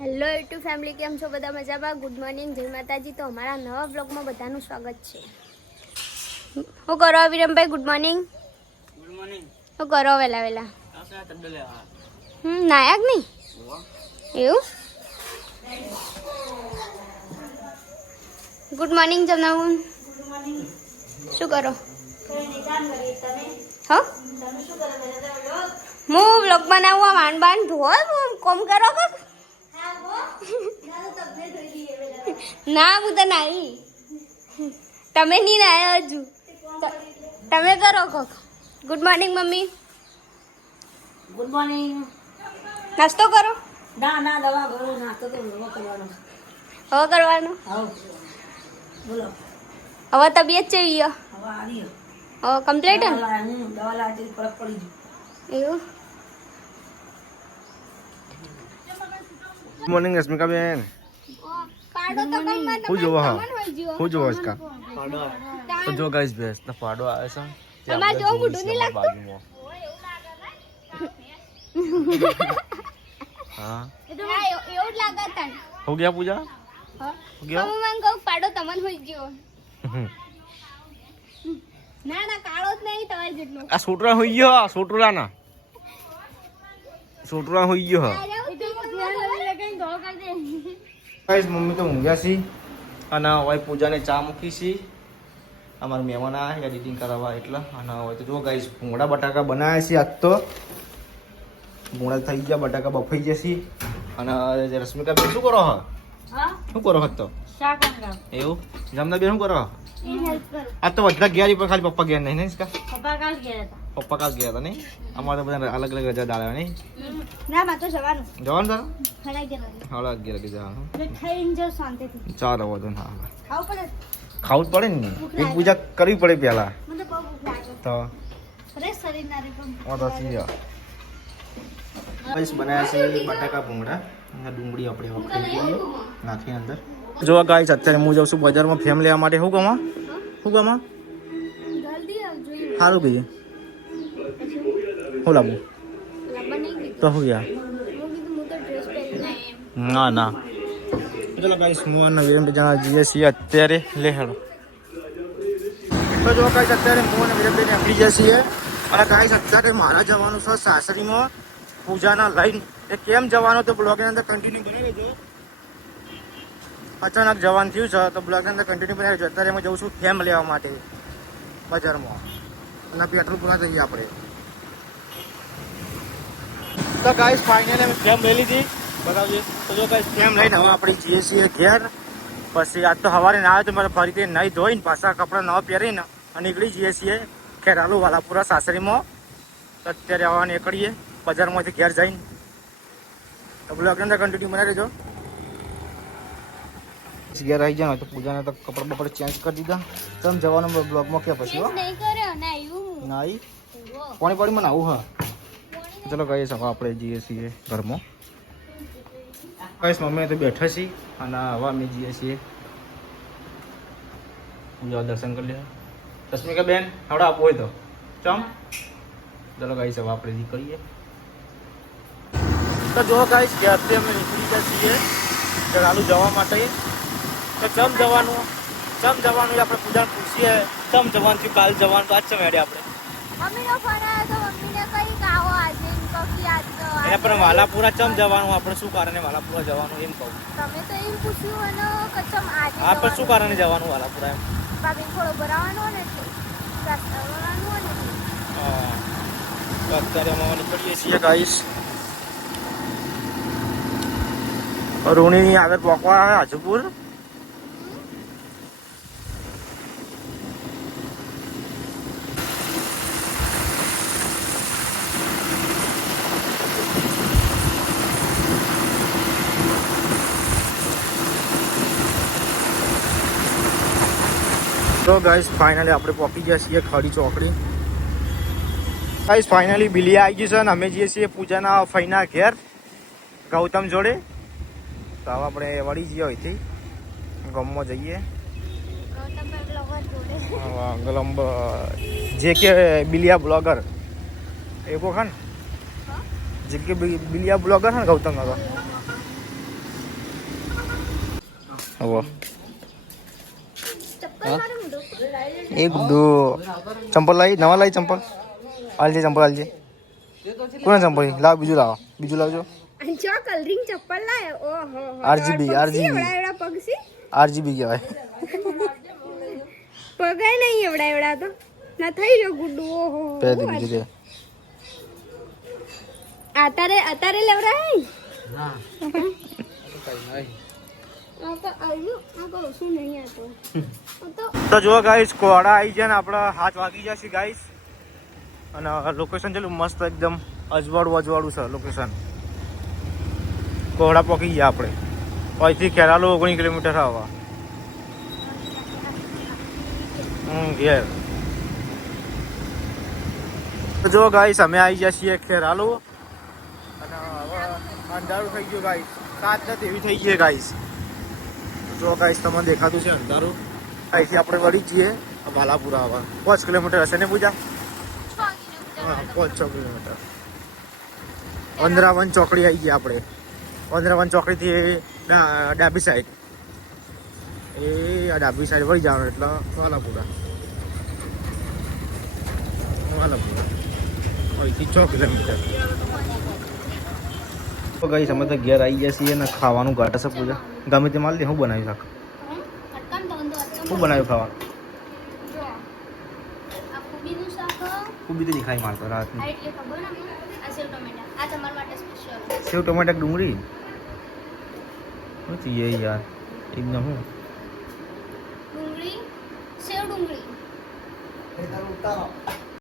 Hello YouTube family, કેમ છો બધા? મજામાં? ગુડ મોર્નિંગ, જય માતાજી. તો અમારા નવા બ્લોગમાં બધાનું સ્વાગત છે. શું કરો Virambhai? Good morning. Good morning. શું કરો વેલા વેલા? નાયક નહીં એવું? ગુડ મોર્નિંગ જમનાવું. શું કરો? હા, હું બ્લોગ બનાવવા માંડ બાંધ ધોય કોમ કરો કે ના? હું તો નાઈ, તમે નહીં નાયા હજુ. તમે કરો કોક. Good morning mummy. Good morning. નાસ્તો કરો. ના ના, દવા ભરો. નાસ્તો તો ભરવો કરવાનો. હવે કરવાનો. આવ બોલો. હવે તબિયત કેવી છે? હવે આવી હવે કમ્પ્લીટ દવા લાવતી ફરક પડી ગયો. એવું? ગુડ મોર્નિંગ રશ્મિકા બેન. પાડો તો કમમાં હું જોવા હા તમારે હોય જીવો. હું જોવા કા પાડો તો જો ગાઈસ બેસ તો પાડો આવે છે તે તમારે આપણે જોવું જોવું મોઢું છે નહીં અમારા બાજુમાં. હા હા, એવું જ લાગે તને. હો ગયા પૂજા હા, હો ગયા હું મને કહું પાડો તમને હોય જીવો. ના ના, કાળો જ નહીં તમારે જેટલો. આ સોટરા હોઈ ગયો આ સોટરા ના સોટરા હોઈ ગયો ગાઈસ મમ્મી તો ઊંઘ્યા છે અને હવે પૂજાને ચા મૂકી છે. અમારા મહેમાન આ એડિટિંગ કરાવવા એટલે અને હવે તો જો ગાઈસ ભૂંગળા બટાકા બનાવ્યા છે. આજ તો ભૂંગળા થઈ ગયા, બટાકા બફાઈ જશે. અને રશ્મિકા બેન શું કરો? હા, શું કરો હતો શાક બનાવ. એવું? જમના બેન શું કરો? એ હેલ્પ કરો. આ તો બધા ગયા પર ખાલી પપ્પા ગયા નહીં ને ઈસકા? પપ્પા કાલ ગયા હતા. પપ્પા કાલ ગયા હતા નહીં? અમારે તો બધા અલગ અલગ રજા દાડ્યા નહીં? ના, માં તો જવાનું. જવાનું તારે? ખડાઈ ગયા. હાડા 11 વાગે જવાનું. ખાઈને જાવ શાંતિથી. ચાલો વાંધો નહીં. હા ખાવું પડે. ખાવું જ પડે ને, એક પૂજા કરવી પડે પહેલા મને બહુ ભૂખ લાગે. તો ફ્રેશ શરીર ના રે પણ. વાંધો થઈ જાય. ગાઈસ બનાવ્યા છે બટાકા ભૂંગળા અને ડુંગળી આપણે વખરી દઈએ નાખી અંદર. જો ગાઈસ અત્યારે હું જાઉં છું બજારમાં ફેમ લેવા માટે. શું ગમા શું ગમા જલ્દી આવજો. સારું કહીએ શું લાવું લાંબા નહીં કીધું. તો શું યાર હું કીધું હું તો ડ્રેસ પહેરીને એમ. ના ના. ચલો ગાઈસ હું અને વિરેન્દ્ર જણા જઈએ છીએ અત્યારે. લે હેડો. તો જો ગાઈસ અત્યારે હું અને વિરેન્દ્ર નીકળી જઈએ છીએ અને ગાઈસ અત્યારે મારા જવાનું છે સાસરીમાં પૂજાના લઈને. એ કેમ જવાનું તો બ્લોગની અંદર કન્ટિન્યુ બની રહેજો. અચાનક જવાનું થયું છે તો બ્લોગની અંદર કન્ટિન્યુ બની રહેજો. અત્યારે હું જઉં છું ફેમ લેવા માટે બજારમાં અને પેટ્રોલ પૂરા જઈએ આપણે. તો ગાઈસ ફાઇનલી અમે ફેમ લઈ લીધી. બતાવજે. તો જો ગાઈસ ફેમ લઈને હવે આપણે જઈએ છીએ ઘેર. પછી આજ તો સવારે ના આવે તો મારે ફરીથી નહીં ધોઈને પાછા કપડાં નવા પહેરીને અને નીકળી જઈએ છીએ ખેરાલુ વાલાપુરા સાસરીમાં. તો અત્યારે હવા નીકળીએ બજારમાંથી ઘેર જઈને. તો બ્લોગની અંદર કન્ટિન્યુ બનાવી દેજો. ઘેર આવી જાય તો પૂજાને તો કપડાં બપડા ચેન્જ કરી દીધા. તમે જવાનું બ્લોગમાં કે પછી હો નહીં કર્યો ને આવ્યું. ના આવી પાણી પાણીમાં ના આવું. હા ચલો કહીએ હવે આપણે જઈએ છીએ ઘરમાં. કહીશ મમ્મી તો બેઠા છીએ અને હવે અમે જઈએ છીએ પૂજા દર્શન કરી લે. રશ્મિકા બેન હવડા આપવું હોય તો ચમ. ચલો કહીશ હવે આપણે નીકળીએ. તો જો કહીશ ક્યારથી અમે નીકળી ગયા છીએ ચાલુ જવા માટે. તો ચમ જવાનું આપણે પૂજાને પૂછીએ ચમ જવાનું થયું, કાલ જવાનું તો આજ ચમ હેડે આપણે. મમ્મીનો ફોન આવ્યો તો મમ્મીને કઈ કે આવો આજે એમ કહું કે આજ તો એને પણ વાલાપુરા ચમ જવાનું, આપણે શું કારણે વાલાપુરા જવાનું એમ કહું. તમે તો એમ પૂછ્યું અને કચમ આજે આપણે શું કારણે જવાનું વાલાપુરા એમ. ભાભી થોડો ભરાવાનો ને એટલે રસ્તા ભરવાનું ને એટલે. હા તો અત્યારે અમે નીકળીએ છીએ ગાઈસ. રૂણીની આગળ પહોંચવા હાજુપુર. તો ગાઈસ ફાઇનલી આપણે પહોંચી ગયા છીએ ખડી ચોકડી. ગાઈસ ફાઇનલી બિલિયા આવી ગઈ છે અને અમે જઈએ છીએ પૂજાના ફઈના ઘેર ગૌતમ જોડે. તો હવે આપણે વળી જઈએ અહીંથી ગામમાં જઈએ. ગલંબ જે કે બિલિયા બ્લોગર એ કોણ જે કે બિલિયા બ્લોગર છે ને ગૌતમ. હવે હવે ચપ્પલ મારે મૂંઢો. એક દો ચંપલ લાવી નવા લાવી ચંપલ હાલજે ચંપલ હાલજે કોને ચંપલ લાવ બીજું લાવજો અને ચો કલરિંગ ચપ્પલ લાયો. ઓહો RGB. એવડા પગ છે. RGB કહેવાય પગાય નહીં એવડા તો ના થઈ ગયો ગુડ્ડુ. ઓહો પહેરી દે બીજું દે અત્યારે લેવડાય. તો જો ગાઈસ કોડા આવી જાય ને આપણે 7 વાગી જશે ગાઈસ અને લોકેશન ચેલું મસ્ત એકદમ અજવાળું છે લોકેશન. કોડા પહોંચી ગયા આપણે અહીંથી ખેરાલુ 19 કિલોમીટર આવવા ઘેર. તો જો ગાઈસ અમે આવી ગયા છીએ ખેરાલુ અને હવે અંધારું થઈ ગયું ગાઈસ 7 એવી થઈ ગઈ ગાઈસ. જો ગાઈસ તમને દેખાતું છે અંધારું. અહીંથી આપણે વળી જઈએ ભાલાપુરા આવવા 5 કિલોમીટર હશે ને પૂજા? હા 5-6 કિલોમીટર. વંદરાવન ચોકડી આવી ગયા આપણે. વંદરાવન ચોકડીથી ડાબી સાઈડ આ ડાબી સાઈડ વળી જવાનું એટલે ભાલાપુરા અહીંથી 6 કિલોમીટર. તો ગાઈસ અમે તો ઘેર આવી ગયા છીએ ને ખાવાનું ઘાટ હશે પૂજા. ગમે તે માલ દે હું બનાવી શાક શું બનાવ્યું ખાવાનું? કુબી તો દેખાય માર તો રાતની સેવ ટમેટા ડુંગળી શું થઈએ યાર એકદમ હું ડુંગળી સેવ ડુંગળી